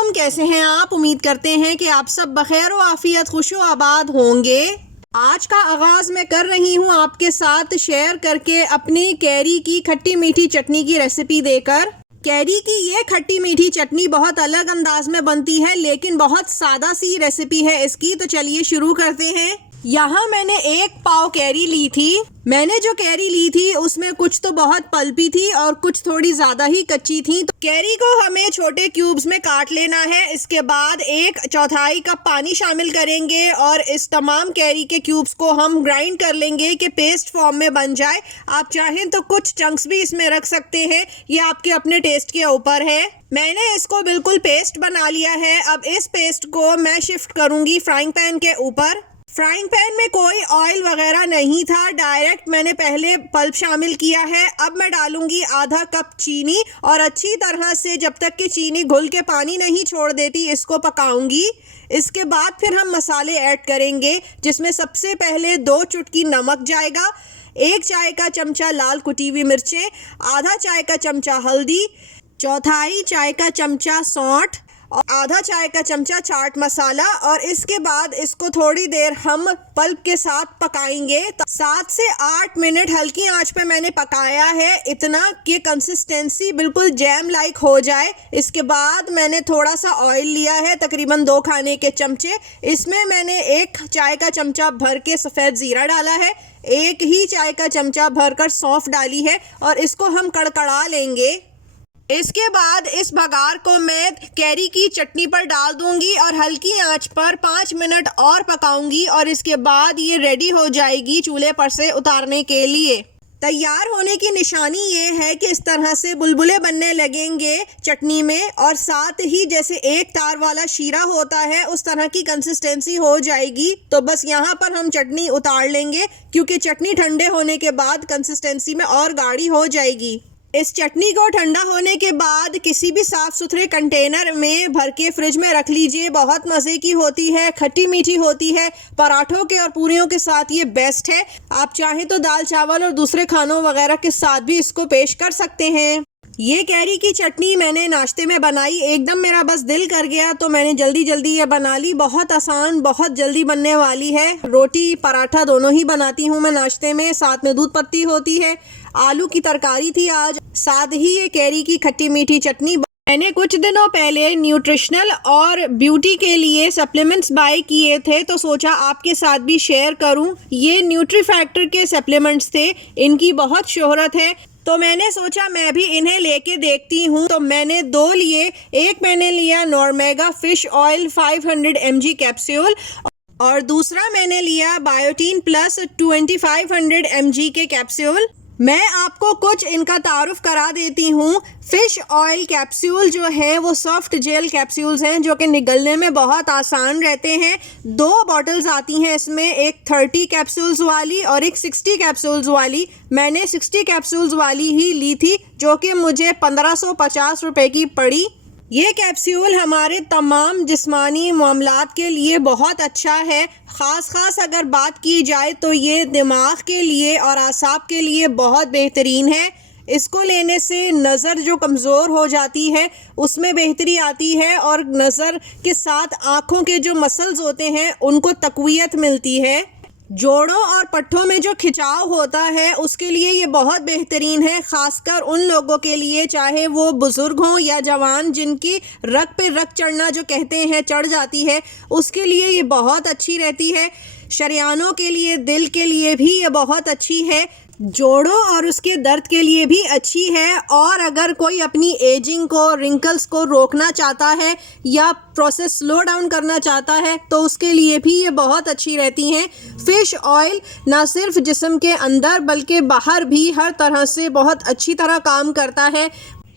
वालेकुम, कैसे हैं आप। उम्मीद करते हैं कि आप सब बखैर व आफियत खुश व आबाद होंगे। आज का आगाज़ मैं कर रही हूं आपके साथ शेयर करके अपनी कैरी की खट्टी मीठी चटनी की रेसिपी देकर। कैरी की ये खट्टी मीठी चटनी बहुत अलग अंदाज में बनती है, लेकिन बहुत सादा सी रेसिपी है इसकी। तो चलिए शुरू करते हैं। यहाँ मैंने 1 पाव कैरी ली थी। मैंने जो कैरी ली थी उसमें कुछ तो बहुत पल्पी थी और कुछ थोड़ी ज़्यादा ही कच्ची थी। तो कैरी को हमें छोटे क्यूब्स में काट लेना है। इसके बाद 1/4 कप पानी शामिल करेंगे और इस तमाम कैरी के क्यूब्स को हम ग्राइंड कर लेंगे कि पेस्ट फॉर्म में बन जाए। आप चाहें तो कुछ चंक्स भी इसमें रख सकते हैं, ये आपके अपने टेस्ट के ऊपर है। मैंने इसको बिल्कुल पेस्ट बना लिया है। अब इस पेस्ट को मैं शिफ्ट करूँगी फ्राइंग पैन के ऊपर। फ्राइंग पैन में कोई ऑयल वगैरह नहीं था, डायरेक्ट मैंने पहले पल्प शामिल किया है। अब मैं डालूंगी आधा कप चीनी और अच्छी तरह से जब तक कि चीनी घुल के पानी नहीं छोड़ देती इसको पकाऊंगी। इसके बाद फिर हम मसाले ऐड करेंगे, जिसमें सबसे पहले 2 चुटकी नमक जाएगा, 1 चाय का चमचा लाल कुटी हुई मिर्चें, आधा चाय का चमचा हल्दी, 1/4 चाय का चमचा सौंठ और आधा चाय का चमचा चाट मसाला। और इसके बाद इसको थोड़ी देर हम पल्प के साथ पकाएंगे। 7 से 8 मिनट हल्की आंच पे मैंने पकाया है, इतना कि कंसिस्टेंसी बिल्कुल जैम लाइक हो जाए। इसके बाद मैंने थोड़ा सा ऑयल लिया है, तकरीबन 2 खाने के चमचे। इसमें मैंने 1 चाय का चमचा भर के सफ़ेद ज़ीरा डाला है, 1 ही चाय का चमचा भरकर सौंफ डाली है और इसको हम कड़कड़ा लेंगे। इसके बाद इस बघार को मैं कैरी की चटनी पर डाल दूंगी और हल्की आंच पर 5 मिनट और पकाऊंगी और इसके बाद ये रेडी हो जाएगी चूल्हे पर से उतारने के लिए। तैयार होने की निशानी ये है कि इस तरह से बुलबुले बनने लगेंगे चटनी में और साथ ही जैसे एक तार वाला शीरा होता है उस तरह की कंसिस्टेंसी हो जाएगी। तो बस यहाँ पर हम चटनी उतार लेंगे, क्योंकि चटनी ठंडे होने के बाद कंसिस्टेंसी में और गाढ़ी हो जाएगी। इस चटनी को ठंडा होने के बाद किसी भी साफ़ सुथरे कंटेनर में भर के फ्रिज में रख लीजिए। बहुत मज़े की होती है, खट्टी मीठी होती है। पराठों के और पूरियों के साथ ये बेस्ट है। आप चाहें तो दाल चावल और दूसरे खानों वगैरह के साथ भी इसको पेश कर सकते हैं। ये कैरी की चटनी मैंने नाश्ते में बनाई, एकदम मेरा बस दिल कर गया तो मैंने जल्दी जल्दी ये बना ली। बहुत आसान, बहुत जल्दी बनने वाली है। रोटी पराठा दोनों ही बनाती हूँ मैं नाश्ते में, साथ में दूध पत्ती होती है। आलू की तरकारी थी आज, साथ ही ये कैरी की खट्टी मीठी चटनी। मैंने कुछ दिनों पहले न्यूट्रिशनल और ब्यूटी के लिए सप्लीमेंट्स बाय किए थे, तो सोचा आपके साथ भी शेयर करूं। ये न्यूट्री फैक्टर के सप्लीमेंट्स थे, इनकी बहुत शोहरत है, तो मैंने सोचा मैं भी इन्हें लेके देखती हूँ। तो मैंने 2 लिए। एक मैंने लिया नॉर्मेगा फिश ऑयल 500 mg कैप्सूल और दूसरा मैंने लिया बायोटीन प्लस 2500 mg के कैप्सूल। मैं आपको कुछ इनका तारुफ करा देती हूँ। फ़िश ऑयल कैप्सूल जो है वो सॉफ्ट जेल कैप्सूल्स हैं, जो कि निगलने में बहुत आसान रहते हैं। 2 बॉटल्स आती हैं इसमें, एक 30 कैप्सूल्स वाली और एक 60 कैप्सूल्स वाली। मैंने 60 कैप्सूल्स वाली ही ली थी, जो कि मुझे 1550 रुपए की पड़ी। ये कैप्सूल हमारे तमाम जिस्मानी मामलात के लिए बहुत अच्छा है। ख़ास अगर बात की जाए तो ये दिमाग के लिए और आसाब के लिए बहुत बेहतरीन है। इसको लेने से नज़र जो कमज़ोर हो जाती है उसमें बेहतरी आती है और नज़र के साथ आँखों के जो मसल्स होते हैं उनको तक़वियत मिलती है। जोड़ों और पट्ठों में जो खिंचाव होता है उसके लिए ये बहुत बेहतरीन है, ख़ासकर उन लोगों के लिए, चाहे वो बुज़ुर्ग हों या जवान, जिनकी रग पे रग चढ़ना जो कहते हैं चढ़ जाती है, उसके लिए ये बहुत अच्छी रहती है। शरियानों के लिए, दिल के लिए भी ये बहुत अच्छी है। जोड़ों और उसके दर्द के लिए भी अच्छी है। और अगर कोई अपनी एजिंग को, रिंकल्स को रोकना चाहता है या प्रोसेस स्लो डाउन करना चाहता है तो उसके लिए भी ये बहुत अच्छी रहती हैं। फ़िश ऑयल ना सिर्फ जिस्म के अंदर बल्कि बाहर भी हर तरह से बहुत अच्छी तरह काम करता है।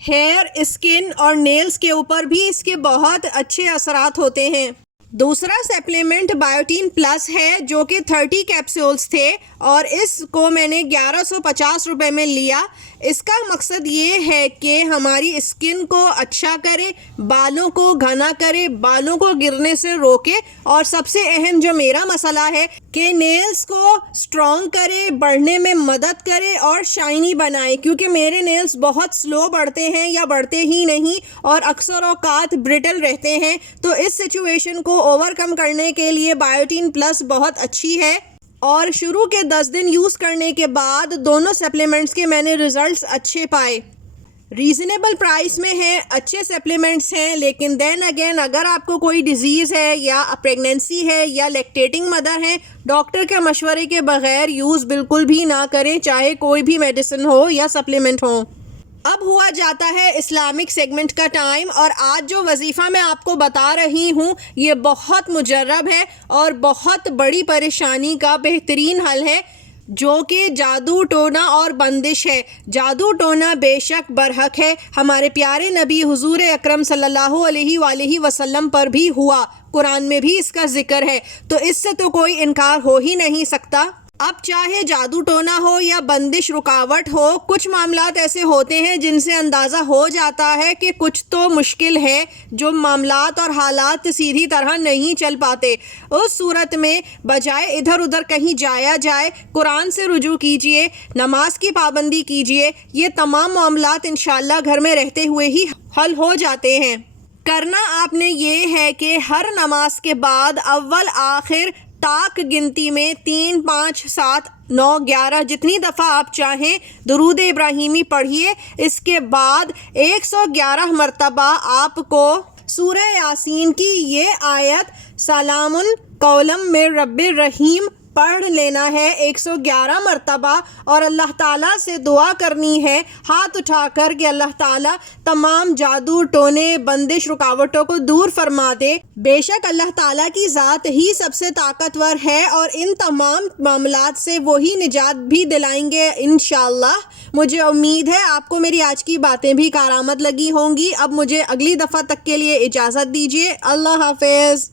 हेयर, स्किन और नेल्स के ऊपर भी इसके बहुत अच्छे असरात होते हैं। दूसरा सप्लीमेंट बायोटीन प्लस है जो कि 30 कैप्सूल्स थे और इसको मैंने 1150 रुपए में लिया। इसका मकसद ये है कि हमारी स्किन को अच्छा करे, बालों को घना करे, बालों को गिरने से रोके और सबसे अहम जो मेरा मसला है कि नेल्स को स्ट्रॉन्ग करे, बढ़ने में मदद करे और शाइनी बनाए, क्योंकि मेरे नेल्स बहुत स्लो बढ़ते हैं या बढ़ते ही नहीं और अक्सर औकात ब्रिटल रहते हैं। तो इस सिचुएशन को ओवरकम करने के लिए बायोटीन प्लस बहुत अच्छी है और शुरू के 10 दिन यूज़ करने के बाद दोनों सप्लीमेंट्स के मैंने रिजल्ट्स अच्छे पाए। रीज़नेबल प्राइस में है, अच्छे सप्लीमेंट्स हैं, लेकिन देन अगेन अगर आपको कोई डिज़ीज़ है या प्रेगनेंसी है या लैक्टेटिंग मदर है, डॉक्टर के मशवरे के बगैर यूज़ बिल्कुल भी ना करें, चाहे कोई भी मेडिसिन हो या सप्लीमेंट हो। अब हुआ जाता है इस्लामिक सेगमेंट का टाइम और आज जो वजीफ़ा मैं आपको बता रही हूँ ये बहुत मुजर्रब है और बहुत बड़ी परेशानी का बेहतरीन हल है, जो कि जादू टोना और बंदिश है। जादू टोना बेशक बरहक है, हमारे प्यारे नबी हुजूर अकरम सल्लल्लाहु अलैहि वसल्लम पर भी हुआ, कुरान में भी इसका जिक्र है, तो इससे तो कोई इनकार हो ही नहीं सकता। अब चाहे जादू टोना हो या बंदिश रुकावट हो, कुछ मामलात ऐसे होते हैं जिनसे अंदाज़ा हो जाता है कि कुछ तो मुश्किल है, जो मामलात और हालात सीधी तरह नहीं चल पाते। उस सूरत में बजाय इधर उधर कहीं जाया जाए, कुरान से रुजू कीजिए, नमाज की पाबंदी कीजिए, ये तमाम मामलात इंशाअल्लाह घर में रहते हुए ही हल हो जाते हैं। करना आपने ये है कि हर नमाज के बाद अव्वल आखिर ताक गिनती में 3, 5, 7, 9, 11 जितनी दफ़ा आप चाहें दुरूद इब्राहिमी पढ़िए। इसके बाद 111 मरतबा आपको सूरह यासीन की ये आयत सलामुन कौलम मिर रब्बिर रहीम पढ़ लेना है 111 मरतबा और अल्लाह ताला से दुआ करनी है हाथ उठाकर कि अल्लाह ताला तमाम जादू टोने बंदिश रुकावटों को दूर फरमा दे। बेशक अल्लाह ताला की ज़ात ही सबसे ताकतवर है और इन तमाम मामलात से वही निजात भी दिलाएंगे इंशाअल्लाह। मुझे उम्मीद है आपको मेरी आज की बातें भी कारामद लगी होंगी। अब मुझे अगली दफ़ा तक के लिए इजाज़त दीजिए। अल्लाह हाफ़िज़।